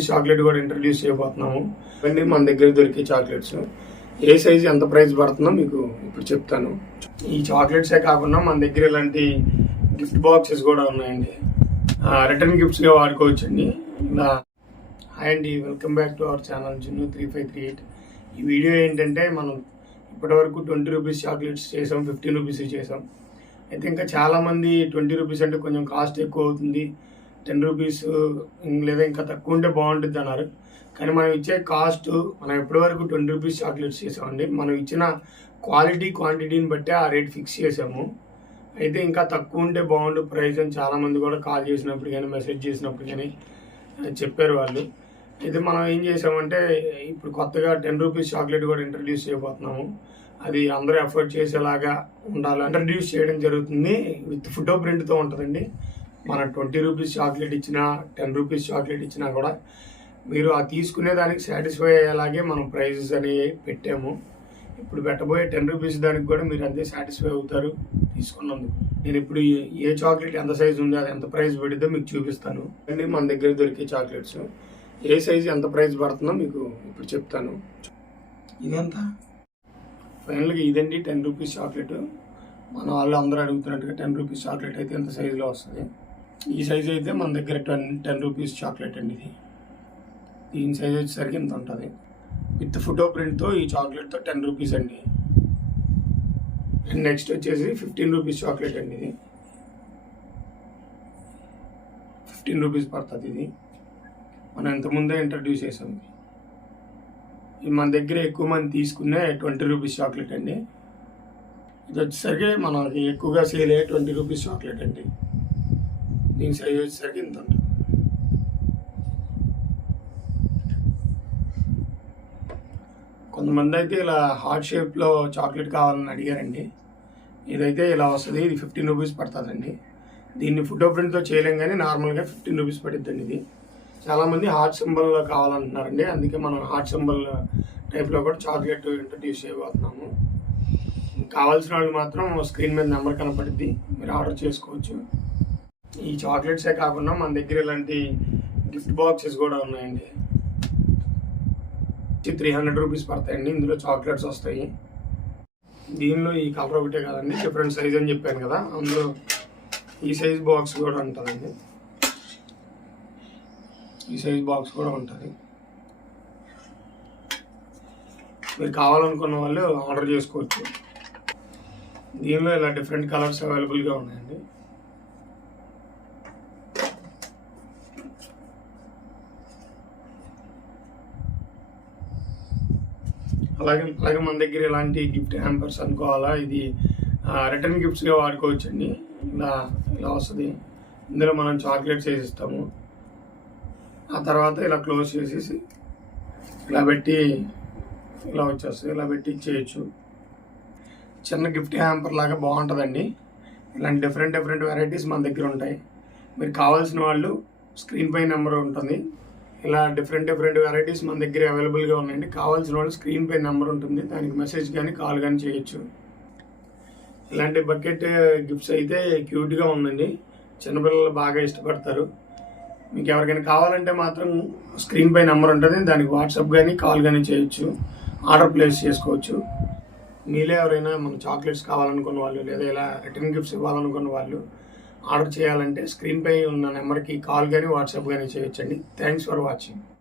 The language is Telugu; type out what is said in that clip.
చాక్లెట్ కూడా ఇంట్రడ్యూస్ చేయబోతున్నాము. అండి మన దగ్గర దొరికే చాక్లెట్స్. ఏ సైజు ఎంత ప్రైస్ పడుతుందో మీకు ఇప్పుడు చెప్తాను. ఈ చాక్లెట్సే కాకుండా మన దగ్గర ఇలాంటి గిఫ్ట్ బాక్సెస్ కూడా ఉన్నాయండి. రిటర్న్ గిఫ్ట్స్గా వాడుకోవచ్చండి. ఇలా హాయ్ అండి welcome back to our channel జున్ను త్రీ ఫైవ్ త్రీ ఎయిట్ ఈ వీడియో ఏంటంటే మనం ఇప్పటివరకు ట్వంటీ రూపీస్ చాక్లెట్స్ చేసాం ఫిఫ్టీన్ రూపీస్ చేసాం. అయితే ఇంకా చాలామంది ట్వంటీ రూపీస్ అంటే కొంచెం కాస్ట్ ఎక్కువ అవుతుంది. టెన్ రూపీస్ లేదా ఇంకా తక్కువ ఉంటే బాగుంటుంది అన్నారు. కానీ మనం ఇచ్చే కాస్ట్ మనం ఇప్పటివరకు ట్వంటీ రూపీస్ చాక్లెట్స్ చేసామండి మనం ఇచ్చిన క్వాలిటీ క్వాంటిటీని బట్టి ఆ రేట్ ఫిక్స్ చేసాము. అయితే ఇంకా తక్కువ ఉంటే బాగుండు ప్రైస్ అని చాలామంది కూడా కాల్ చేసినప్పుడు కానీ మెసేజ్ చేసినప్పుడు కానీ చెప్పారు వాళ్ళు. అయితే మనం ఏం చేసామంటే ఇప్పుడు కొత్తగా టెన్ రూపీస్ చాక్లెట్ కూడా ఇంట్రడ్యూస్ చేయబోతున్నాము. అది అందరూ ఎఫర్ట్ చేసేలాగా ఉండాలి. ఇంట్రడ్యూస్ చేయడం జరుగుతుంది విత్ ఫోటో ప్రింట్తో ఉంటుందండి. మన ట్వంటీ రూపీస్ చాక్లెట్ ఇచ్చినా టెన్ రూపీస్ చాక్లెట్ ఇచ్చినా కూడా మీరు ఆ తీసుకునే దానికి సాటిస్ఫై అయ్యేలాగే మనం ప్రైజెస్ అనేవి పెట్టాము. ఇప్పుడు పెట్టబోయే టెన్ రూపీస్ దానికి కూడా మీరు అంతే సాటిస్ఫై అవుతారు తీసుకున్నందుకు. నేను ఇప్పుడు ఏ- ఏ చాక్లెట్ ఎంత సైజు ఉందో అది ఎంత ప్రైస్ పడిద్దో మీకు చూపిస్తాను. అండి మన దగ్గర దొరికే చాక్లెట్స్. ఏ సైజు ఎంత ప్రైస్ పడుతుందో మీకు ఇప్పుడు చెప్తాను. ఇదెంత? ఫైనల్గా ఇదండి టెన్ రూపీస్ చాక్లెట్. మన వాళ్ళు అందరూ అడుగుతున్నట్టుగా టెన్ రూపీస్ చాక్లెట్ అయితే ఎంత సైజులో వస్తుంది? ఈ సైజ్ అయితే మన దగ్గర టెన్ టెన్ రూపీస్ చాక్లెట్ అండి ఇది. దీని సైజ్ వచ్చేసరికి ఇంత ఉంటుంది. విత్ ఫోటో ప్రింట్తో ఈ చాక్లెట్తో టెన్ రూపీస్ అండి. అండ్ నెక్స్ట్ వచ్చేసి ఫిఫ్టీన్ రూపీస్ చాక్లెట్ అండి ఇది. ఫిఫ్టీన్ రూపీస్ పడుతుంది ఇది. మనం ఇంతకుముందే ఇంట్రడ్యూస్ చేసాం ఇది. ఇది మన దగ్గర ఎక్కువ మంది తీసుకునే ట్వంటీ రూపీస్ చాక్లెట్ అండి. ఇది వచ్చేసరికి మనకి ఎక్కువగా సేల్ అయ్యే ట్వంటీ రూపీస్ చాక్లెట్ అండి. దీని సైజ్ వచ్చేసరికి ఇంత ఉంటుంది. కొంతమంది అయితే ఇలా హార్ట్ షేప్లో చాక్లెట్ కావాలని అడిగారండి. ఇదైతే ఇలా వస్తుంది ఇది ఫిఫ్టీన్ రూపీస్ పడుతుందండి. దీన్ని ఫోటో ప్రింట్తో చేయలేం కానీ నార్మల్గా ఫిఫ్టీన్ రూపీస్ పడుద్దండి ఇది. చాలామంది హార్ట్ సింబల్ కావాలంటున్నారండి. అందుకే మనం హార్ట్ సింబల్ టైప్లో కూడా చాక్లెట్ ఇంట్రడ్యూస్ చేయబోతున్నాము. కావాల్సిన వాళ్ళు మాత్రం స్క్రీన్ మీద నెంబర్ కనపడుద్ది. మీరు ఆర్డర్ చేసుకోవచ్చు. ఈ చాక్లెట్సే కాకుండా మన దగ్గర ఇలాంటి గిఫ్ట్ బాక్సెస్ కూడా ఉన్నాయండి. త్రీ హండ్రెడ్ రూపీస్ పడతాయండి. ఇందులో చాక్లెట్స్ వస్తాయి. దీనిలో ఈ కలర్ ఒకటే కదండి. డిఫరెంట్ సైజ్ అని చెప్పాను కదా. అందులో ఈ సైజ్ బాక్స్ కూడా ఉంటుందండి. ఈ సైజ్ బాక్స్ కూడా ఉంటుంది. మీరు కావాలనుకున్న వాళ్ళు ఆర్డర్ చేసుకోవచ్చు. దీనిలో ఇలా డిఫరెంట్ కలర్స్ అవైలబుల్గా ఉన్నాయండి. అలాగే అలాగే మన దగ్గర ఇలాంటి గిఫ్ట్ హ్యాంపర్స్ అనుకోవాలా? ఇది రిటర్న్ గిఫ్ట్స్గా వాడుకోవచ్చండి. ఇలా ఇలా వస్తుంది. ఇందులో మనం చాక్లెట్స్ వేసిస్తాము. ఆ తర్వాత ఇలా క్లోజ్ చేసేసి ఇలా పెట్టి ఇలా వచ్చేస్తుంది. ఇలా పెట్టి ఇచ్చేయచ్చు. చిన్న గిఫ్ట్ హ్యాంపర్ లాగా బాగుంటుందండి. ఇలాంటి డిఫరెంట్ డిఫరెంట్ వెరైటీస్ మన దగ్గర ఉంటాయి. మీరు కావాల్సిన వాళ్ళు స్క్రీన్ పై నెంబర్ ఉంటుంది. ఇలా డిఫరెంట్ డిఫరెంట్ వెరైటీస్ మన దగ్గర అవైలబుల్గా ఉన్నాయండి. కావాల్సిన వాళ్ళు స్క్రీన్ పై నెంబర్ ఉంటుంది. దానికి మెసేజ్ కానీ కాల్ కానీ చేయొచ్చు. ఇలాంటి బకెట్ గిఫ్ట్స్ uh, అయితే క్యూట్గా ఉందండి. చిన్నపిల్లలు బాగా ఇష్టపడతారు. మీకు ఎవరికైనా కావాలంటే మాత్రం స్క్రీన్ పై నెంబర్ ఉంటుంది. దానికి వాట్సాప్ కానీ కాల్ కానీ చేయొచ్చు. ఆర్డర్ ప్లేస్ చేసుకోవచ్చు. మీలో ఎవరైనా మన చాక్లెట్స్ కావాలనుకున్న వాళ్ళు లేదా ఇలా రిటర్న్ గిఫ్ట్స్ ఇవ్వాలనుకున్న వాళ్ళు ఆర్డర్ చేయాలంటే స్క్రీన్పై ఉన్న నెంబర్కి కాల్ కానీ వాట్సాప్ కానీ చేయొచ్చండి. Thanks for watching.